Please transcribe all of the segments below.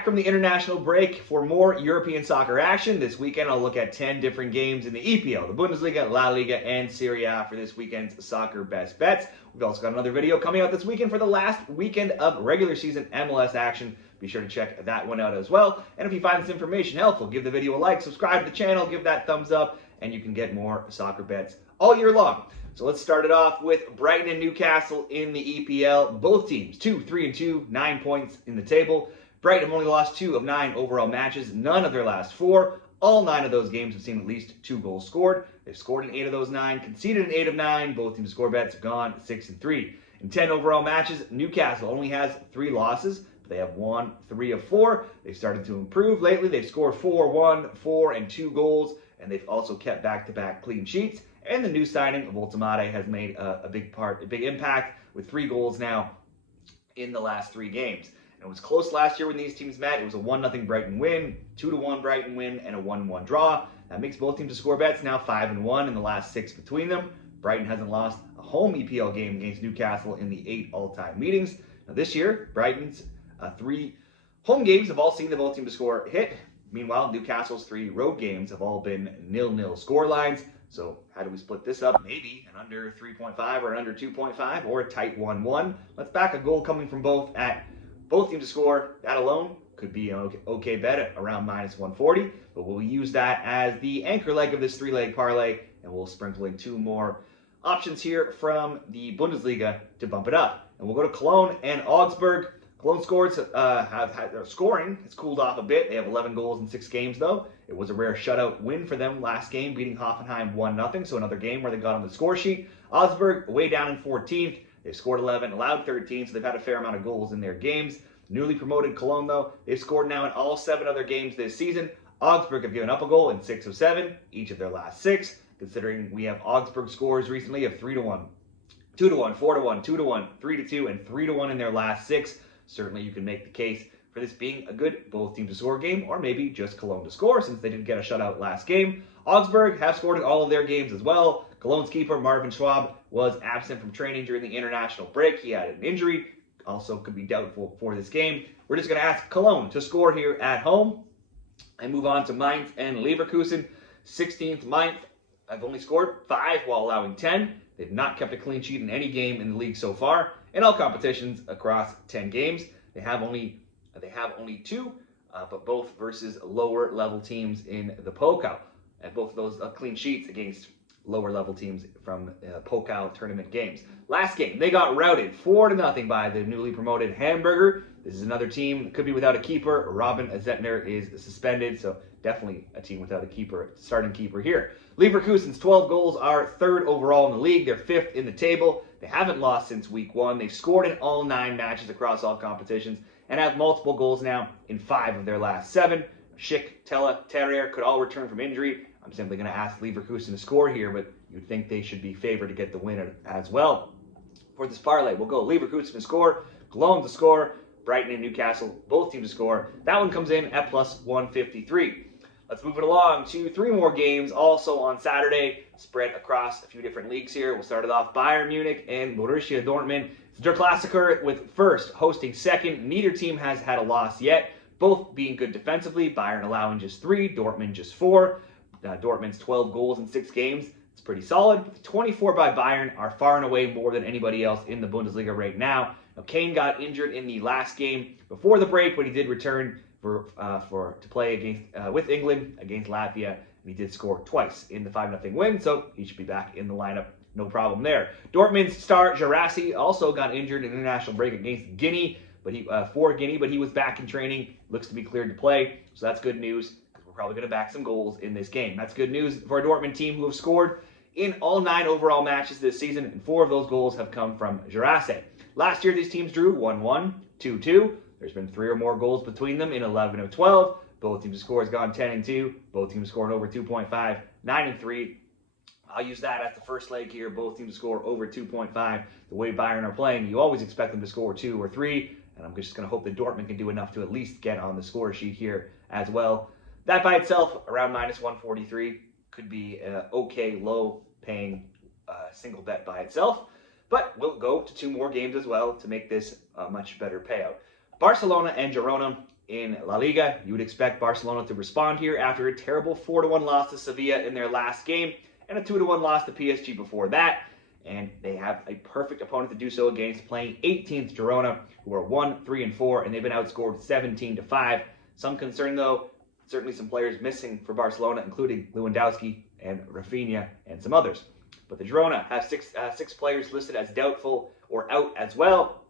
Back from the international break for more European soccer action. This weekend I'll look at 10 different games in the EPL, the Bundesliga, La Liga, and Serie A for this weekend's soccer best bets. We've also got another video coming out this weekend for the last weekend of regular season MLS action. Be sure to check that one out as well. And if you find this information helpful, give the video a like, subscribe to the channel, give that thumbs up, and you can get more soccer bets all year long. So let's start it off with Brighton and Newcastle in the EPL. Both teams, 2-3-2, 9 points in the table. Brighton have only lost 2 of 9 overall matches, none of their last 4. All 9 of those games have seen at least 2 goals scored. They've scored in 8 of those 9, conceded in 8 of 9. Both teams' score bets have gone 6-3. In 10 overall matches, Newcastle only has 3 losses, but they have won 3 of 4. They've started to improve lately. They've scored 4-1, 4, and 2 goals, and they've also kept back-to-back clean sheets. And the new signing of Ultimate has made a big impact with 3 goals now in the last 3 games. It was close last year when these teams met. It was a 1-0 Brighton win, 2-1 Brighton win, and a 1-1 draw. That makes both teams to score bets now 5-1 in the last 6 between them. Brighton hasn't lost a home EPL game against Newcastle in the 8 all-time meetings. Now this year, Brighton's 3 home games have all seen the both teams to score hit. Meanwhile, Newcastle's 3 road games have all been 0-0 score lines. So how do we split this up? Maybe an under 3.5 or an under 2.5 or a tight 1-1. Let's back a goal coming from both teams to score. That alone could be an okay bet at around -140, but we'll use that as the anchor leg of this 3-leg parlay, and we'll sprinkle in 2 more options here from the Bundesliga to bump it up. And we'll go to Koln and Augsburg. Koln scores have had their scoring has cooled off a bit. They have 11 goals in 6 games though. It was a rare shutout win for them last game, beating Hoffenheim 1-0. So another game where they got on the score sheet. Augsburg way down in 14th. They've scored 11, allowed 13, so they've had a fair amount of goals in their games. Newly promoted Koln, though, they've scored now in all 7 other games this season. Augsburg have given up a goal in 6 of 7, each of their last 6, considering we have Augsburg scores recently of 3-1, 2-1, 4-1, 2-1, 3-2, and 3-1 in their last 6. Certainly you can make the case for this being a good both teams to score game, or maybe just Koln to score since they didn't get a shutout last game. Augsburg have scored in all of their games as well. Koln's keeper, Marvin Schwab, was absent from training during the international break. He had an injury, also could be doubtful for this game. We're just going to ask Koln to score here at home and move on to Mainz and Leverkusen. 16th Mainz have only scored 5 while allowing 10. They've not kept a clean sheet in any game in the league so far. In all competitions across 10 games, they have only 2, but both versus lower level teams in the Pokal. And both of those clean sheets against lower level teams from Pokal tournament games. Last game, they got routed 4-0 by the newly promoted Hamburger. This is another team that could be without a keeper. Robin Zettner is suspended, so definitely a team without a keeper, starting keeper here. Leverkusen's 12 goals are 3rd overall in the league. They're 5th in the table. They haven't lost since week 1. They've scored in all 9 matches across all competitions and have multiple goals now in 5 of their last 7. Schick, Tella, Terrier could all return from injury. I'm simply going to ask Leverkusen to score here, but you'd think they should be favored to get the win as well. For this parlay, we'll go Leverkusen to score, Koln to score, Brighton and Newcastle, both teams to score. That one comes in at +153. Let's move it along to 3 more games, also on Saturday, spread across a few different leagues here. We'll start it off Bayern Munich and Borussia Dortmund. It's Der Klassiker with first hosting second. Neither team has had a loss yet, both being good defensively. Bayern allowing just 3, Dortmund just 4. Dortmund's 12 goals in 6 games. It's pretty solid. The 24 by Bayern are far and away more than anybody else in the Bundesliga right now. Now, Kane got injured in the last game before the break, but he did return to play with England against Latvia, and he did score twice in the 5-0 win, so he should be back in the lineup. No problem there. Dortmund's star Girassi also got injured in an international break against Guinea, but he was back in training. Looks to be cleared to play, so that's good news. We're probably going to back some goals in this game. That's good news for a Dortmund team who have scored in all 9 overall matches this season, and 4 of those goals have come from Girassi. Last year, these teams drew 1-1, 2-2. There's been 3 or more goals between them in 11 of 12. Both teams' score has gone 10-2. Both teams scoring over 2.5, 9-3. I'll use that as the first leg here. Both teams score over 2.5. The way Bayern are playing, you always expect them to score 2 or 3, and I'm just going to hope that Dortmund can do enough to at least get on the score sheet here as well. That by itself, around -143, could be an okay low-paying single bet by itself. But we'll go to 2 more games as well to make this a much better payout. Barcelona and Girona In La Liga, you would expect Barcelona to respond here after a terrible 4-1 loss to Sevilla in their last game and a 2-1 loss to PSG before that. And they have a perfect opponent to do so against, playing 18th Girona, who are 1-3-4, and they've been outscored 17-5. Some concern, though, certainly some players missing for Barcelona, including Lewandowski and Rafinha and some others. But the Girona have six players listed as doubtful or out as well,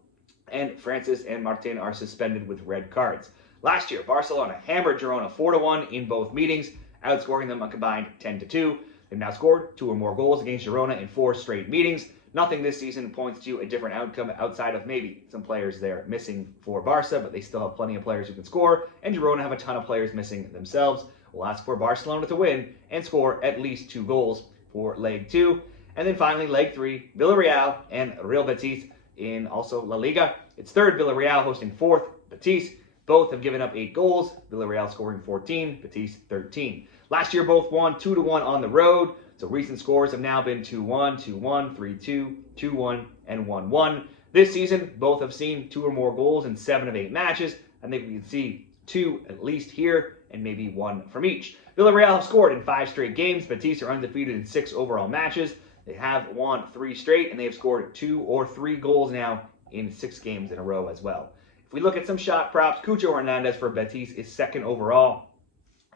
and Francis and Martin are suspended with red cards. Last year, Barcelona hammered Girona 4-1 in both meetings, outscoring them a combined 10-2. They've now scored 2 or more goals against Girona in 4 straight meetings. Nothing this season points to a different outcome outside of maybe some players there missing for Barca, but they still have plenty of players who can score, and Girona have a ton of players missing themselves. We'll ask for Barcelona to win and score at least 2 goals for Leg 2. And then finally, Leg 3, Villarreal and Real Betis in also La Liga. It's third Villarreal hosting fourth Betis. Both have given up 8 goals, Villarreal scoring 14, Betis 13. Last year, both won 2-1 on the road, so recent scores have now been 2-1, 2-1, 3-2, 2-1, and 1-1. This season, both have seen 2 or more goals in 7 of 8 matches. I think we can see 2 at least here, and maybe 1 from each. Villarreal have scored in 5 straight games. Betis are undefeated in 6 overall matches. They have won 3 straight, and they have scored 2 or 3 goals now in 6 games in a row as well. If we look at some shot props, Cucho Hernandez for Betis is second overall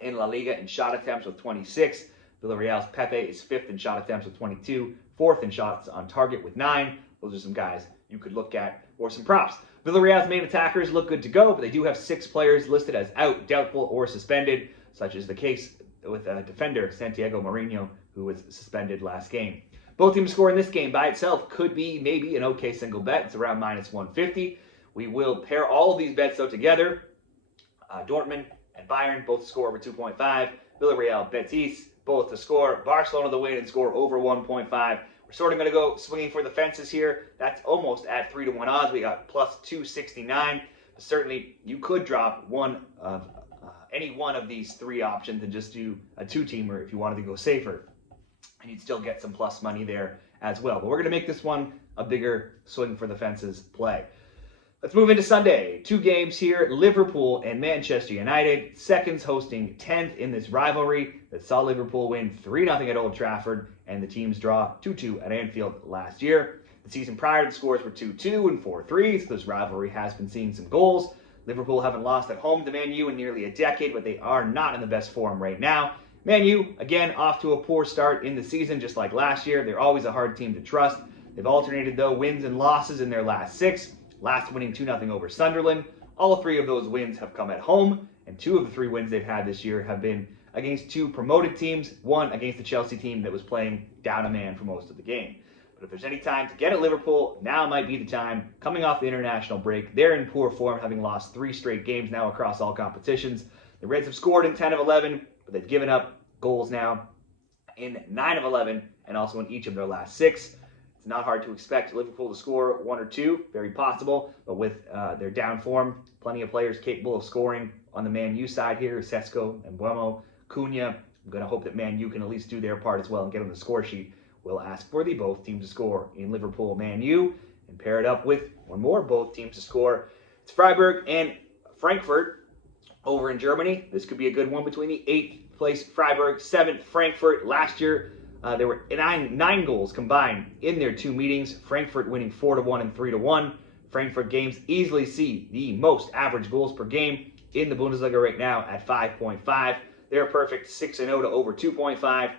in La Liga in shot attempts with 26. Villarreal's Pepe is 5th in shot attempts with 22, 4th in shots on target with 9. Those are some guys you could look at for some props. Villarreal's main attackers look good to go, but they do have 6 players listed as out, doubtful, or suspended, such as the case with defender Santiago Mourinho, who was suspended last game. Both teams score in this game by itself could be maybe an okay single bet. It's around -150. We will pair all of these bets, though, together. Dortmund and Bayern both score over 2.5. Villarreal, Betis, both to score. Barcelona to win and score over 1.5. We're sort of going to go swinging for the fences here. That's almost at 3-1 odds. We got plus 269. But certainly, you could drop any one of these 3 options and just do a 2-teamer if you wanted to go safer. And you'd still get some plus money there as well. But we're going to make this one a bigger swing for the fences play. Let's move into Sunday. 2 games here, Liverpool and Manchester United. Seconds hosting 10th in this rivalry that saw Liverpool win 3-0 at Old Trafford and the teams draw 2-2 at Anfield last year. The season prior, the scores were 2-2 and 4-3, so this rivalry has been seeing some goals. Liverpool haven't lost at home to Man U in nearly a decade, but they are not in the best form right now. Man U, again, off to a poor start in the season, just like last year. They're always a hard team to trust. They've alternated, though, wins and losses in their last 6. Last winning 2-0 over Sunderland. All 3 of those wins have come at home, and 2 of the 3 wins they've had this year have been against 2 promoted teams, 1 against the Chelsea team that was playing down a man for most of the game. But if there's any time to get at Liverpool, now might be the time. Coming off the international break, they're in poor form, having lost 3 straight games now across all competitions. The Reds have scored in 10 of 11, but they've given up goals now in 9 of 11, and also in each of their last 6. It's not hard to expect Liverpool to score 1 or 2, very possible, but with their down form, plenty of players capable of scoring on the Man U side here, Sesko and Buemo, Cunha. I'm going to hope that Man U can at least do their part as well and get on the score sheet. We'll ask for the both teams to score in Liverpool, Man U, and pair it up with one more, both teams to score. It's Freiburg and Frankfurt over in Germany. This could be a good one between the 8th place Freiburg, 7th Frankfurt. Last year, there were 9 goals combined in their 2 meetings. Frankfurt winning 4-1 and 3-1. Frankfurt games easily see the most average goals per game in the Bundesliga right now at 5.5. They're a perfect 6-0 to over 2.5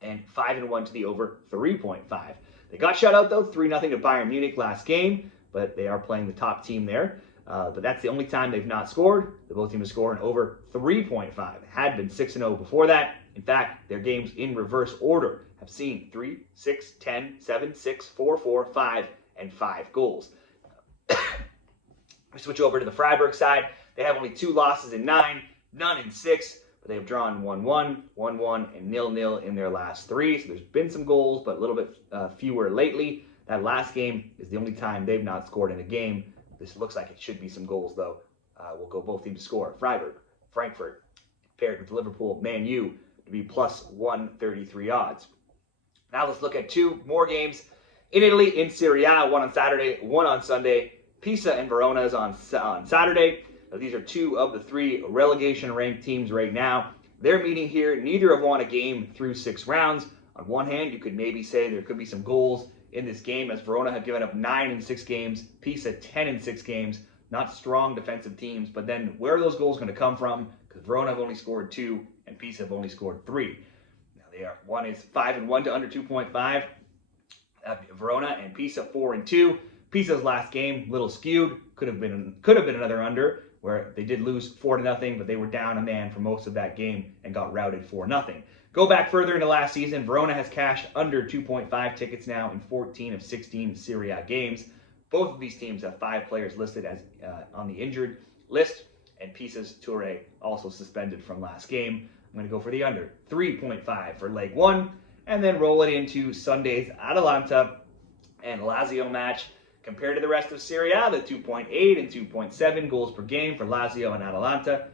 and 5-1 to the over 3.5. They got shut out, though, 3-0 to Bayern Munich last game, but they are playing the top team there. But that's the only time they've not scored. The both teams have scored an over 3.5. Had been 6-0 before that. In fact, their games in reverse order have seen 3, 6, 10, 7, 6, 4, 4, 5, and 5 goals. We switch over to the Freiburg side. They have only 2 losses in 9, none in 6, but they have drawn 1-1, 1-1, and 0-0 in their last 3. So there's been some goals, but a little bit fewer lately. That last game is the only time they've not scored in a game. This looks like it should be some goals, though. We'll go both teams to score. Freiburg, Frankfurt, paired with Liverpool, Man U, to be plus 133 odds. Now let's look at 2 more games in Italy in Serie A, one on Saturday, one on Sunday. Pisa and Verona is on Saturday. These are two of the three relegation-ranked teams right now. They're meeting here. Neither have won a game through 6 rounds. On one hand, you could maybe say there could be some goals in this game, as Verona have given up 9 in 6 games, Pisa 10 in 6 games. Not strong defensive teams, but then where are those goals going to come from? Because Verona have only scored 2 and Pisa have only scored 3. Now one is 5-1 to under 2.5. Verona and Pisa 4-2. Pisa's last game, little skewed, could have been another under, where they did lose 4-0, but they were down a man for most of that game and got routed 4-0. Go back further into last season, Verona has cashed under 2.5 tickets now in 14 of 16 Serie A games. Both of these teams have 5 players listed as on the injured list, and Pisa's Toure also suspended from last game. I'm going to go for the under 3.5 for leg 1, and then roll it into Sunday's Atalanta and Lazio match. Compared to the rest of Serie A, the 2.8 and 2.7 goals per game for Lazio and Atalanta.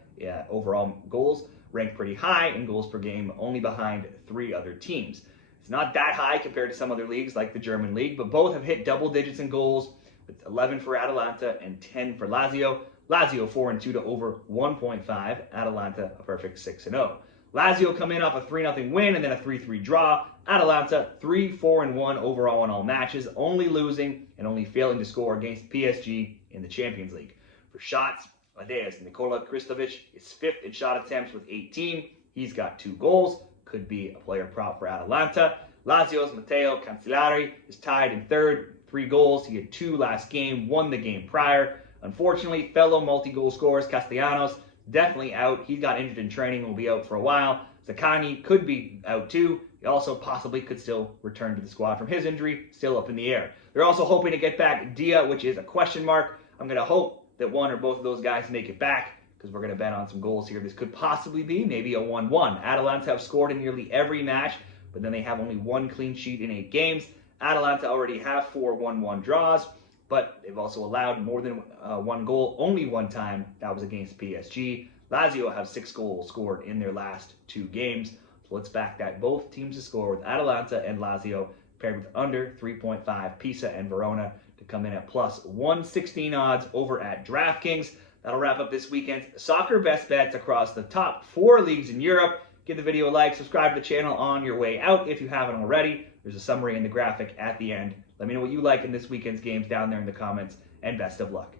Overall goals ranked pretty high, and goals per game only behind 3 other teams. It's not that high compared to some other leagues like the German league, but both have hit double digits in goals, with 11 for Atalanta and 10 for Lazio. Lazio 4-2 to over 1.5. Atalanta a perfect 6-0. Lazio come in off a 3-0 win and then a 3-3 draw. Atalanta 3-4-1 overall in all matches, only losing and only failing to score against PSG in the Champions League. For shots, Adeus Nikola Kristovic is 5th in shot attempts with 18. He's got 2 goals. Could be a player prop for Atalanta. Lazio's Matteo Cancellari is tied in 3rd, 3 goals. He had 2 last game, won the game prior. Unfortunately, fellow multi-goal scorers Castellanos definitely out. He got injured in training and will be out for a while. Zaccagni could be out too. He also possibly could still return to the squad from his injury, still up in the air. They're also hoping to get back Dia, which is a question mark. I'm going to hope that one or both of those guys make it back, because we're going to bet on some goals here. This could possibly be maybe a 1-1. Atalanta have scored in nearly every match, but then they have only 1 clean sheet in 8 games. Atalanta already have 4 1-1 draws, but they've also allowed more than 1 goal only 1 time. That was against PSG. Lazio have 6 goals scored in their last 2 games. So let's back that both teams to score with Atalanta and Lazio paired with under 3.5. Pisa and Verona to come in at plus 116 odds over at DraftKings. That'll wrap up this weekend's soccer best bets across the top 4 leagues in Europe. Give the video a like, subscribe to the channel on your way out if you haven't already. There's a summary in the graphic at the end. Let me know what you like in this weekend's games down there in the comments, and best of luck.